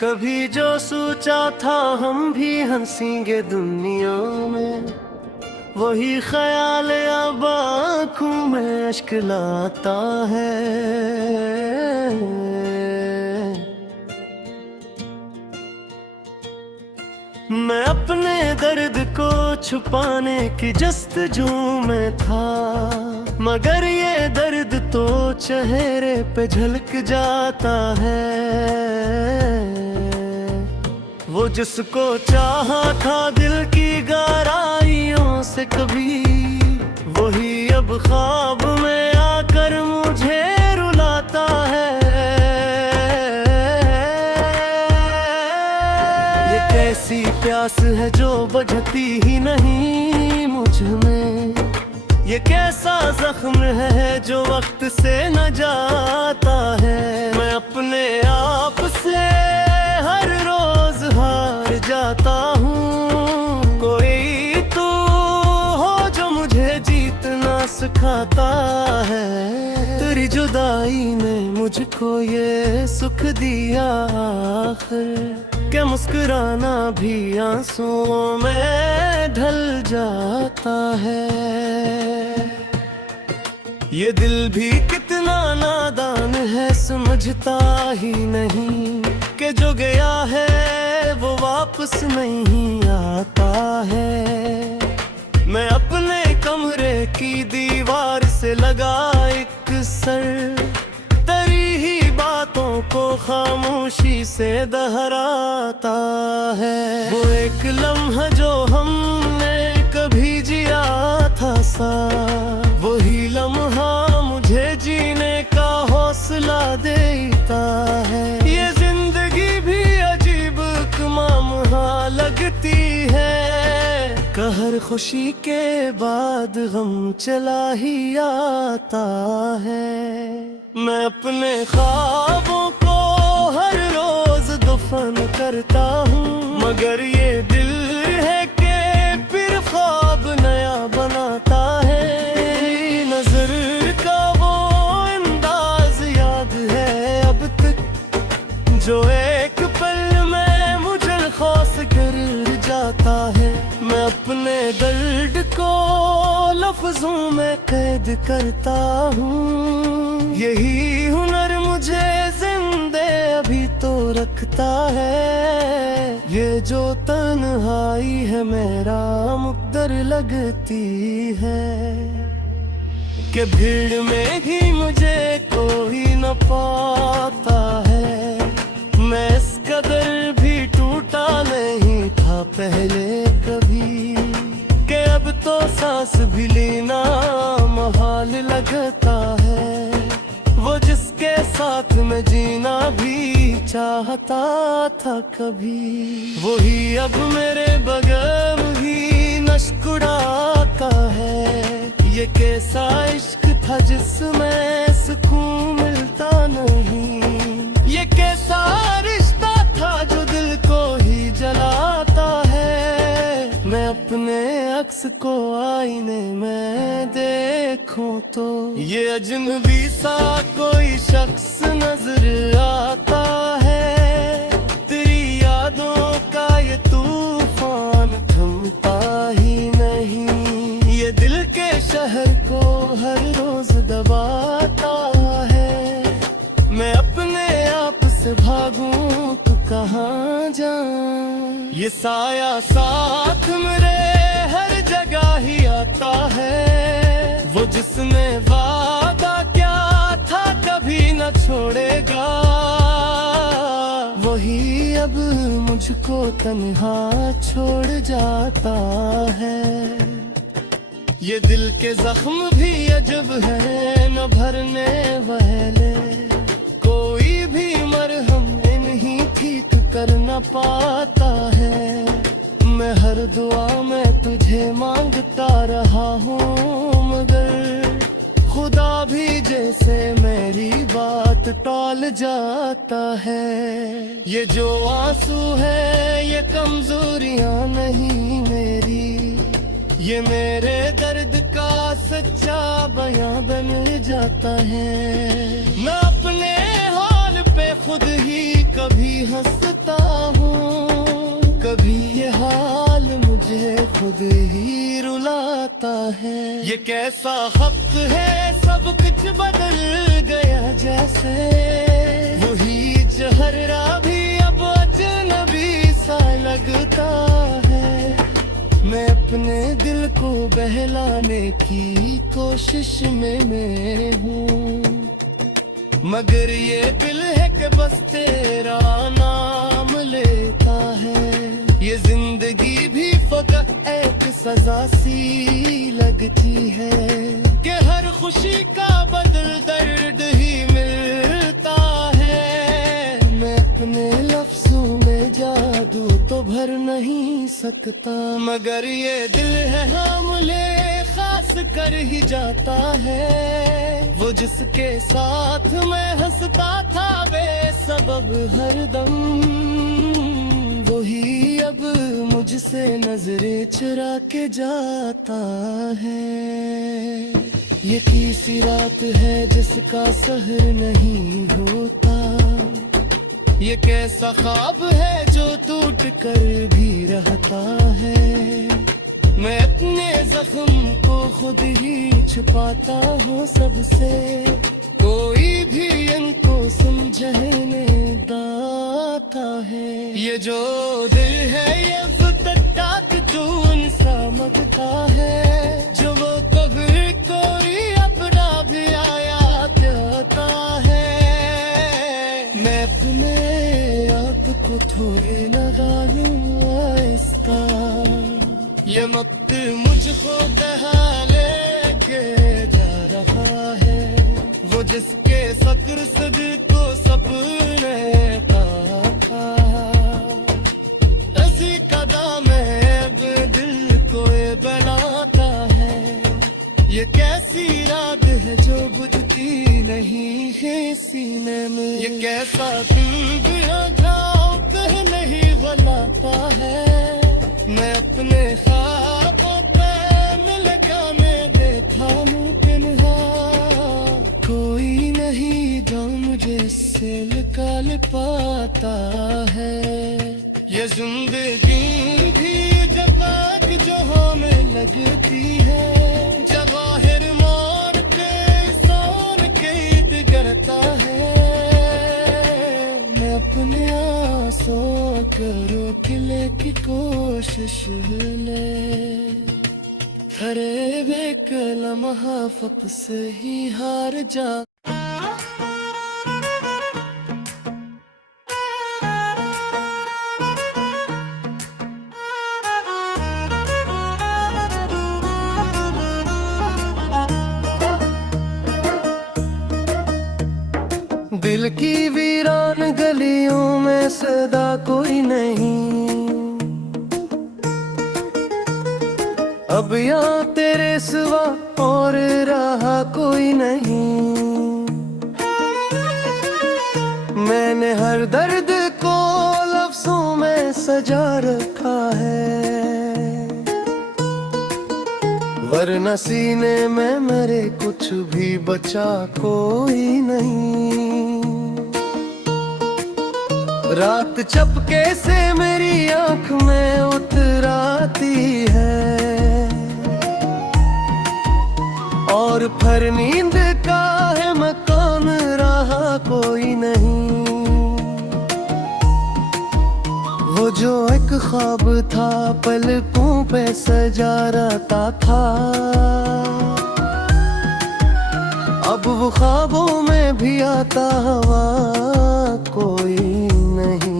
कभी जो सोचा था हम भी हंसेंगे दुनिया में, वही ख्याल अब आँखों में अश्क लाता है। मैं अपने दर्द को छुपाने की जस्तजू में था, मगर ये दर्द तो चेहरे पे झलक जाता है। वो जिसको चाहा था दिल की गहराइयों से कभी, वही अब ख्वाब में आकर मुझे रुलाता है। ये कैसी प्यास है जो बुझती ही नहीं मुझ में, ये कैसा जख्म है जो वक्त से न जाता है। मैं अपने आप से हर रोज हार जाता हूँ, कोई तो हो जो मुझे जीतना सिखाता है। तेरी जुदाई ने मुझको ये सुख दिया आखिर, क्या मुस्कुराना भी आंसुओं में ढल जाता है। ये दिल भी कितना नादान है, समझता ही नहीं कि जो गया है वो वापस नहीं आता है। मैं अपने कमरे की दीवार से लगा एक सर, तेरी ही बातों को खामोशी से दोहराता है। वो एक लम्हा जो हमने कभी जिया था साथ, वही लम्हा मुझे जीने का हौसला देता है। ये जिंदगी भी अजीब मामहा लगती है, कहर खुशी के बाद गम चला ही आता है। मैं अपने ख्वाबों को हर रोज दफन करता हूँ, मगर ये दिल है कि फिर ख्वाब नया बनाता है। नजर का वो अंदाज याद है अब तक, जो एक पल में मुझे खौस कर जाता है। मैं अपने दर्द को लफ्जों में कैद करता हूँ, यही हुनर मुझे जिंदे अभी तो रखता है। ये जो तन्हाई है मेरा मुकद्दर लगती है, कि भीड़ में ही मुझे कोई न पाता है। मैं इस कदर भी टूटा नहीं था पहले कभी, कि अब तो सांस भी लेना महाल लगता है। वो जिसके साथ में जीना भी चाहता था कभी, वही अब मेरे बगल ही नशकुड़ाता है। ये कैसा इश्क था जिसमें सुकून मिलता नहीं, ये कैसा रिश्ता था जो दिल को ही जलाता है। मैं अपने अक्स को आईने में देखूं तो ये अजनबी सा कोई शख्स नजर आता है। तेरी यादों का ये तूफान थमता ही नहीं, ये दिल के शहर को हर रोज दबाता है। मैं अपने आप से भागूं तो कहाँ जाऊं, ये साया साथ मेरे हर जगह ही आता है। वो जिसने वादा क्या था कभी न छोड़ेगा, वही अब मुझको तन्हा छोड़ जाता है। ये दिल के जख्म भी अजब है न भरने वाले, कोई भी मरहम नहीं ठीक कर न पाता है। मैं हर दुआ में तुझे मांगता रहा हूँ, मगर खुदा भी जैसे मेरी बात टाल जाता है। ये जो आंसू है ये कमजोरियाँ नहीं मेरी, ये मेरे दर्द का सच्चा बयां बन जाता है। मैं अपने हाल पे खुद ही कभी हंसता खुद ही रुलाता है। ये कैसा हक है, सब कुछ बदल गया जैसे, वही जहरा भी अब अजनबी सा लगता है। मैं अपने दिल को बहलाने की कोशिश में मैं हूँ, मगर ये दिल है कि बस तेरा नाम लेता है। ये जिंदगी भी फकत एक सजा सी लगती है, कि हर खुशी का बदल दर्द ही मिलता है। मैं अपने लफ्जों में जादू तो भर नहीं सकता, मगर ये दिल है हमले खास कर ही जाता है। वो जिसके साथ मैं हंसता था बेसबब हरदम, वही अब मुझसे नजरें चुरा के जाता है। ये तीसरी रात है जिसका सहर नहीं होता, ये कैसा ख्वाब है जो टूट कर भी रहता है। मैं अपने जख्म को खुद ही छुपाता हूँ सबसे, कोई भी इनको समझने दाता है। ये जो दिल है ये फुटतात जून सा मगता है, जो वो कभी कोई अपना भी आया कहता है। मैं अपने आप को थोड़े लगा लूँ आहिस्ता, ये वक्त मुझको दहा लेके जा रहा है। वो जिसके सक्र सद को सपने का ऐसी कदम है दिल को ये बनाता है। ये कैसी रात है जो बुझती नहीं है सीने में, ये कैसा तुम बिना जाओ कह नहीं बुलाता है। मैं अपने ख्वाबों पे मिलकाने देखा मुमकिन है, कोई नहीं जो मुझे इससे निकाल पाता है। ये जिंदगी भी जब आग जो हमें लगती है, जवाहिर मार के सोन के ईद करता है। मैं अपने आंसुओं को रोकने की कोशिश में, हरे बेक लम्हा फप से ही हार जा। दिल की वीरान गलियों में सदा कोई नहीं, अब यहाँ तेरे सिवा और रहा कोई नहीं। मैंने हर दर्द को लफ्जों में सजा रखा है, वरना सीने में मेरे कुछ भी बचा कोई नहीं। रात चपके से मेरी आंख में उतर आती है, और फिर नींद का है मकान रहा कोई नहीं। वो जो एक ख्वाब था पलकों पे सजा रहता था, अब वो ख्वाबों में भी आता हुआ कोई नहीं।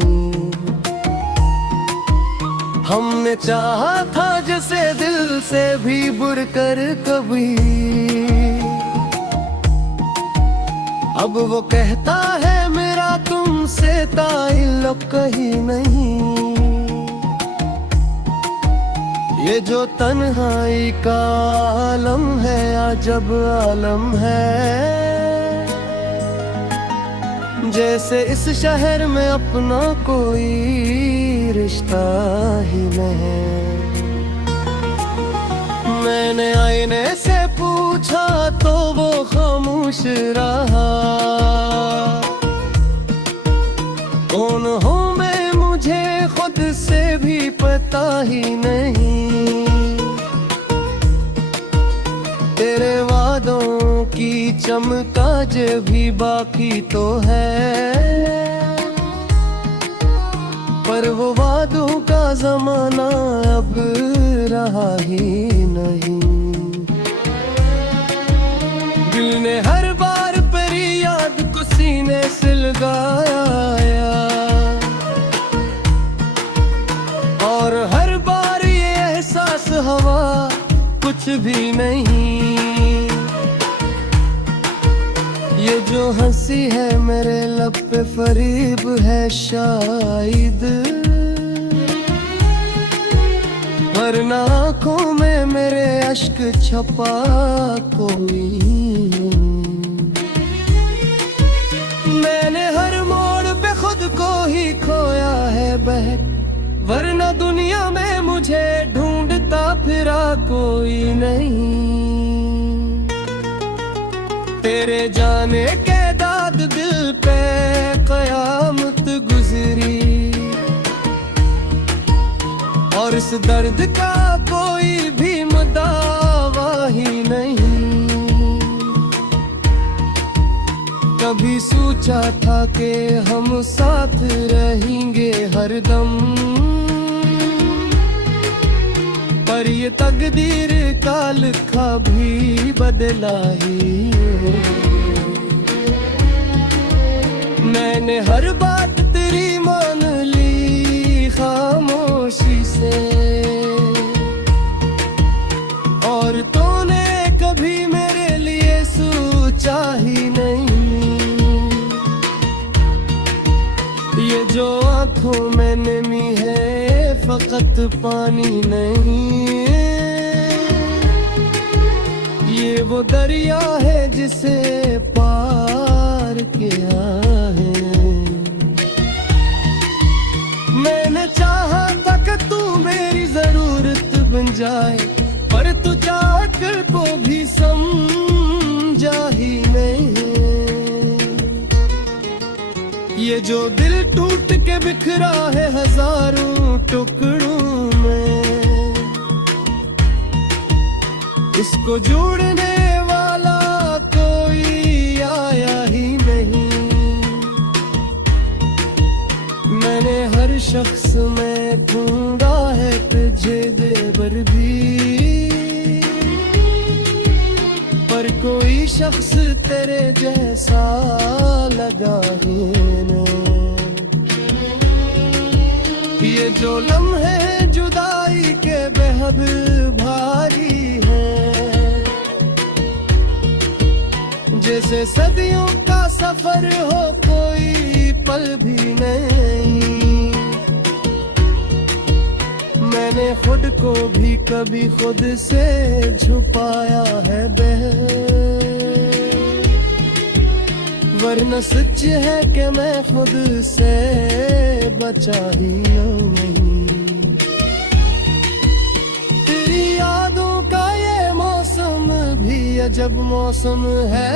हमने चाहा था जैसे दिल से भी बुर कर कभी, अब वो कहता है मेरा तुमसे ताल्लुक कहीं नहीं। ये जो तन्हाई का आलम है अजब आलम है, जैसे इस शहर में अपना कोई रिश्ता ही नहीं। मैंने आईने से पूछा तो वो खामोश रहा, कौन हूँ मैं मुझे खुद से भी पता ही नहीं। चमकाज भी बाकी तो है, पर वो वादों का जमाना अब रहा ही नहीं। दिल ने हर बार तेरी याद को सीने से लगाया, और हर बार ये एहसास हवा कुछ भी नहीं। ये जो हंसी है मेरे लब पे फरीब है शायद, वरना आँखों में मेरे अश्क छपा कोई। मैंने हर मोड़ पे खुद को ही खोया है बहक, वरना दुनिया में मुझे ढूंढता फिरा कोई नहीं। तेरे जाने के दाद दिल पे कयामत गुजरी, और इस दर्द का कोई भी मुदावा ही नहीं। कभी सोचा था कि हम साथ रहेंगे हरदम, पर ये तकदीर का लिखा भी बदला ही। मैंने हर बात तेरी मान ली खामोशी से, और तूने कभी मेरे लिए सोचा ही नहीं। ये जो आँखों में नमी है फकत पानी नहीं, ये वो दरिया है जिसे पार किया है। मैंने चाहा था कि तू मेरी जरूरत बन जाए, पर तू चाहकर को भी समझा ही नहीं। ये जो दिल टूट के बिखरा है हजारों टुकड़ों में, इसको जोड़ने वाला कोई आया ही नहीं। मैंने हर शख्स में ढूंढा है तुझे देवर भी, पर कोई शख्स तेरे जैसा लगा ही नहीं। ये जो लम्हे जुदाई के बेहद भारी हैं, जैसे सदियों का सफर हो कोई पल भी नहीं। मैंने खुद को भी कभी खुद से छुपाया है वरना सच है कि मैं खुद से बचा ही नहीं। तेरी यादों का ये मौसम भी अजब मौसम है,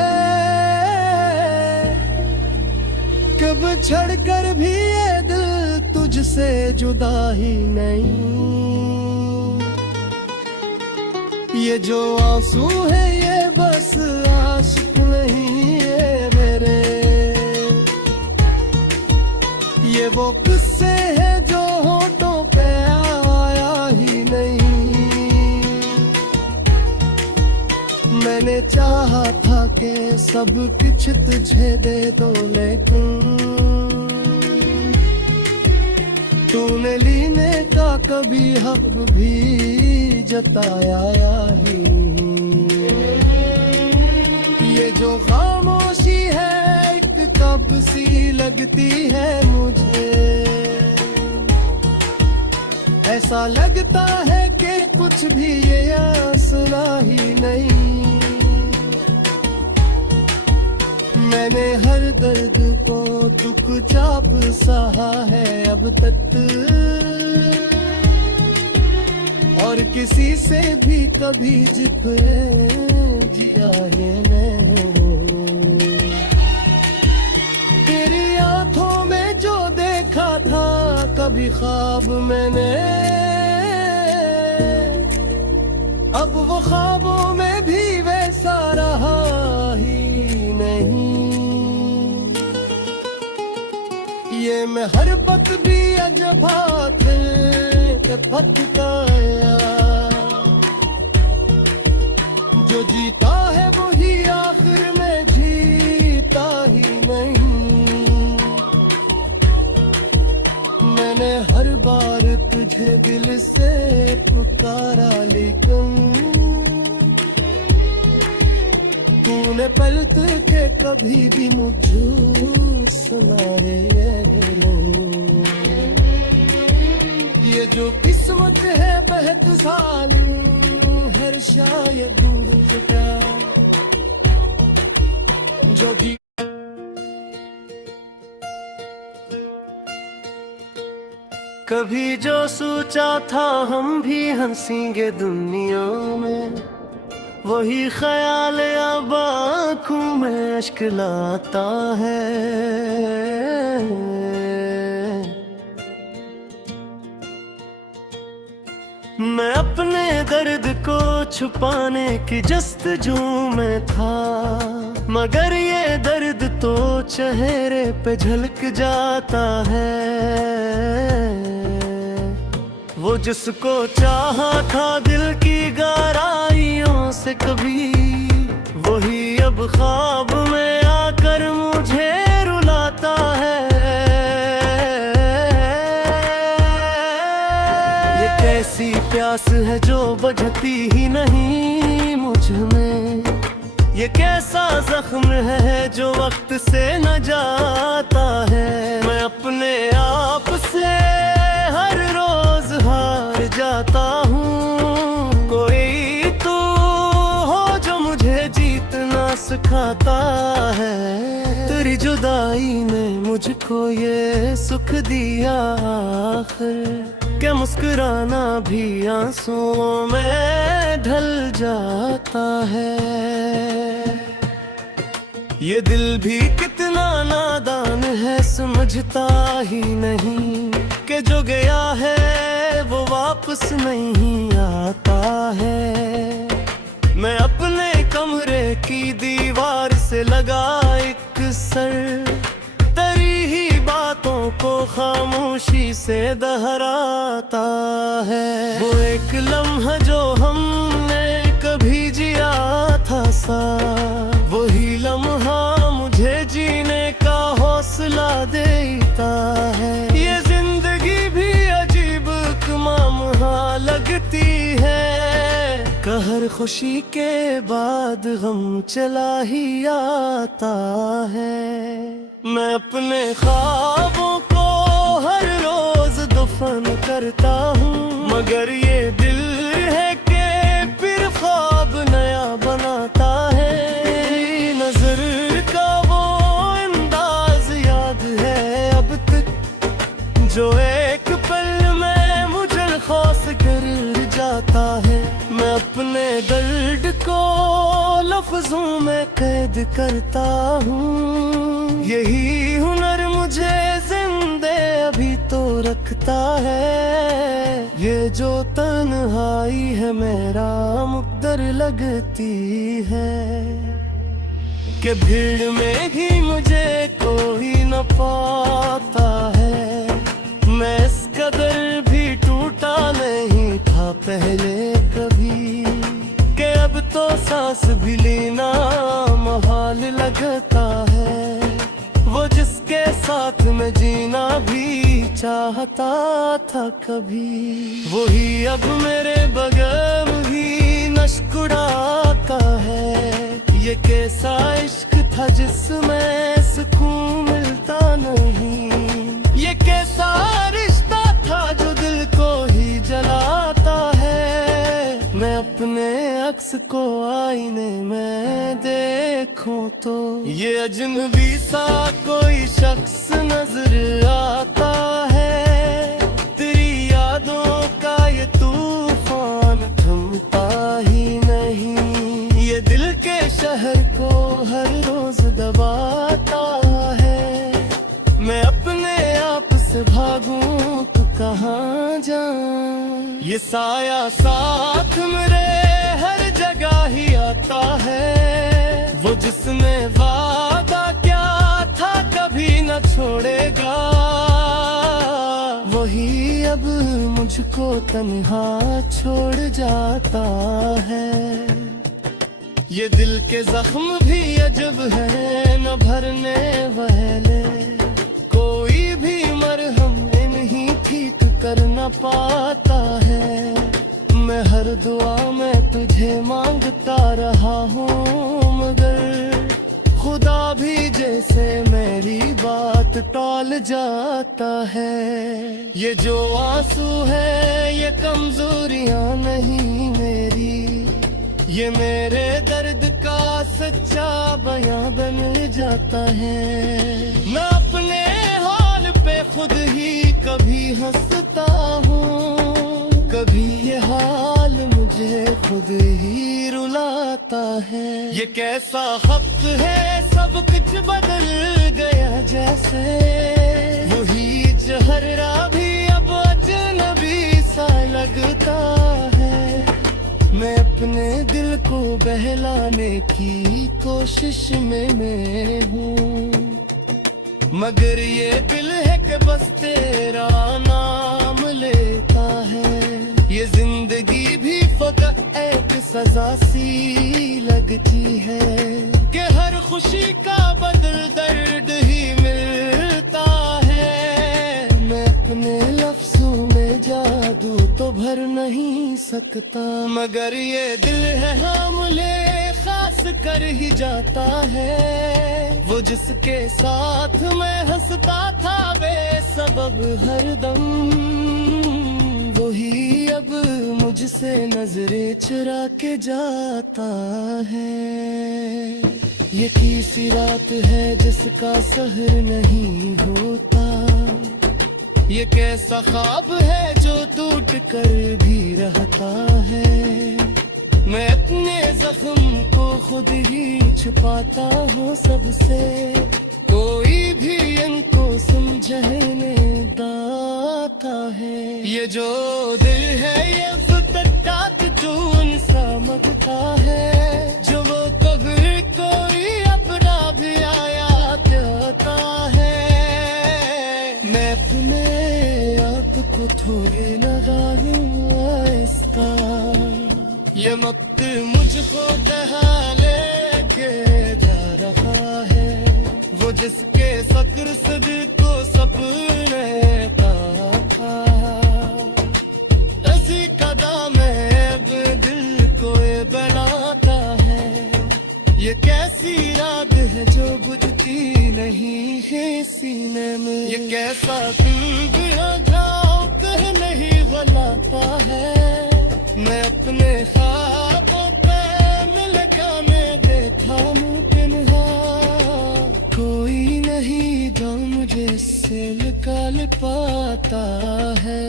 कब छड़कर भी ये दिल तुझसे जुदा ही नहीं। ये जो आंसू है ये बस आशिक नहीं है मेरे, ये वो किस्से है जो होठों पे आया ही नहीं। मैंने चाहा था कि सब कुछ तुझे दे दो, लेकिन तूने लेने का कभी हक भी जताया ही। ये जो खामोशी है एक कब सी लगती है मुझे, ऐसा लगता है कि कुछ भी ये सुना ही नहीं। मैंने हर दर्द को दुख चाप सहा है अब तक, और किसी से भी कभी जिक्र जिया है नहीं। तेरी आंखों में जो देखा था कभी ख्वाब मैंने, अब वो ख्वाबों में भी वैसा रहा ही में हर वक्त भी अजबा थे के भटकाया। जो जीता है वही आखिर में जीता ही नहीं। मैंने हर बार तुझे दिल से पुकारा लेकिन तूने पलट के कभी भी मुझे सुनाए नहीं। ये जो किस्मत है बेहद जालिम हर शायद गुड़ता जो भी। कभी जो सोचा था हम भी हंसेंगे दुनिया में, वही ख्याल अब आँखों में अश्क लाता है। मैं अपने दर्द को छुपाने की जस्तजू में था, मगर ये दर्द तो चेहरे पे झलक जाता है। वो जिसको चाहा था दिल की गहराइयों से कभी, वही अब ख्वाब में आकर मुझे रुलाता है। ये कैसी प्यास है जो बुझती ही नहीं मुझ में, ये कैसा जख्म है जो वक्त से न जाता है। मैं अपने आप से हर रोज हार जाता हूँ, कोई तो हो जो मुझे जीतना सिखाता है। तेरी जुदाई ने मुझको ये सुख दिया आखिर, क्या मुस्कुराना भी आंसुओं में ढल जाता है। ये दिल भी कितना नादान है, समझता ही नहीं कि जो गया है वो वापस नहीं आता है। मैं अपने कमरे की दीवार से लगा एक सर, तेरी ही बातों को खामोशी से दोहराता है। वो एक लम्हा जो हमने कभी जिया था सा, वही लम्हा मुझे जीने का हौसला देता है। ये जिंदगी भी अजीब कमामुहा लगती है, कहर खुशी के बाद गम चला ही आता है। मैं अपने ख्वाबों को हर रोज दफन करता हूँ, मगर ये दिल है कि फिर ख्वाब नया बनाता है। नजर का वो अंदाज याद है अब तक, जो एक पल में मुझे खौस कर जाता है। मैं अपने दर्द को लफ्जों में कैद करता हूँ, यही हुनर मुझे जिंदे अभी तो रखता है। ये जो तन्हाई है मेरा मुकद्दर लगती है, कि भीड़ में ही मुझे कोई न पाता है। मैं इस कदर भी टूटा नहीं था पहले कभी, कि अब तो सांस भी लेना मुहाल लगता है। वो जिसके साथ में जीना भी चाहता था कभी, वही अब मेरे बगल भी नशकुड़ाता है। ये कैसा इश्क था जिसमें सुकून मिलता नहीं, ये कैसा रिश्ता था जो दिल को ही जलाता है। मैं अपने अक्स को आईने में देखूं तो ये अजनबी सा कोई शख्स नजर आता है। तेरी यादों का ये तूफान थमता ही नहीं, ये दिल के शहर को हर रोज दबाता है। मैं अपने आप से भागूं तो कहाँ जाऊं, ये साया साथ मेरे हर जगह ही आता है। वो जिसने वादा क्या था कभी न छोड़ेगा, अब मुझको तन्हा छोड़ जाता है। ये दिल के जख्म भी अजब है न भरने वाले, कोई भी मरहम इन्हीं ठीक कर न पाता है। मैं हर दुआ में तुझे मांगता रहा हूँ, मगर खुदा भी जैसे मेरी बात टाल जाता है। ये जो आंसू है ये कमजोरियां नहीं मेरी, ये मेरे दर्द का सच्चा बयां बन जाता है। मैं अपने हाल पे खुद ही कभी हंसता हूँ, कभी ये हाल मुझे खुद ही रुलाता है। ये कैसा हक है सब कुछ बदल गया जैसे, वही चेहरा भी अब अजनबी सा लगता है। मैं अपने दिल को बहलाने की कोशिश में मैं हूँ, मगर ये दिल है कि बस तेरा नाम लेता है। ये जिंदगी भी फकत एक सजा सी लगती है कि हर खुशी का बदल दर्द ही मिलता है। मैं अपने लफ्जों में जादू तो भर नहीं सकता, मगर ये दिल है हमले खास कर ही जाता है। वो जिसके साथ मैं हंसता था बेसबब हरदम, वही अब मुझसे नजरें चुरा के जाता है। ये किसी रात है जिसका सहर नहीं होता, ये कैसा ख्वाब है जो टूट कर भी रहता है। मैं अपने जख्म को खुद ही छुपाता हूँ सबसे, कोई भी इनको समझने दाता है। ये जो दिल है ये फुटतात चून सा मगता है, जो वो कभी कोई अपना भी आया कहता है। मैं अपने आप को थोड़े लगा लूँ आहिस्ता, ये वक्त मुझको दहा लेके जा रहा है। वो जिसके फक्र से दिल को सपने था, ऐसी कदम अब दिल को ये बनाता है। ये कैसी रात है जो बुझती नहीं है सीने में, ये कैसा दिल बिना जाओ कह नहीं बुलाता है। मैं अपने ख्वाबों पे मिलकाने देखा मुमकिन है, कोई नहीं जो मुझे इससे निकाल पाता है।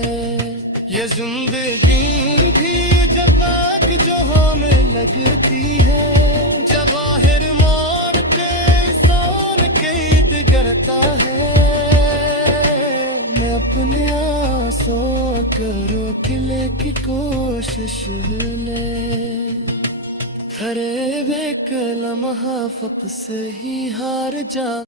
ये जिंदगी भी जब आग जो हमें लगती है, जवाहिर मोड़ के सोन के ईद करता है। मैं अपने आंसुओं को रोकने की कोशिश में खरे बेक लम्हा फक से ही हार जा।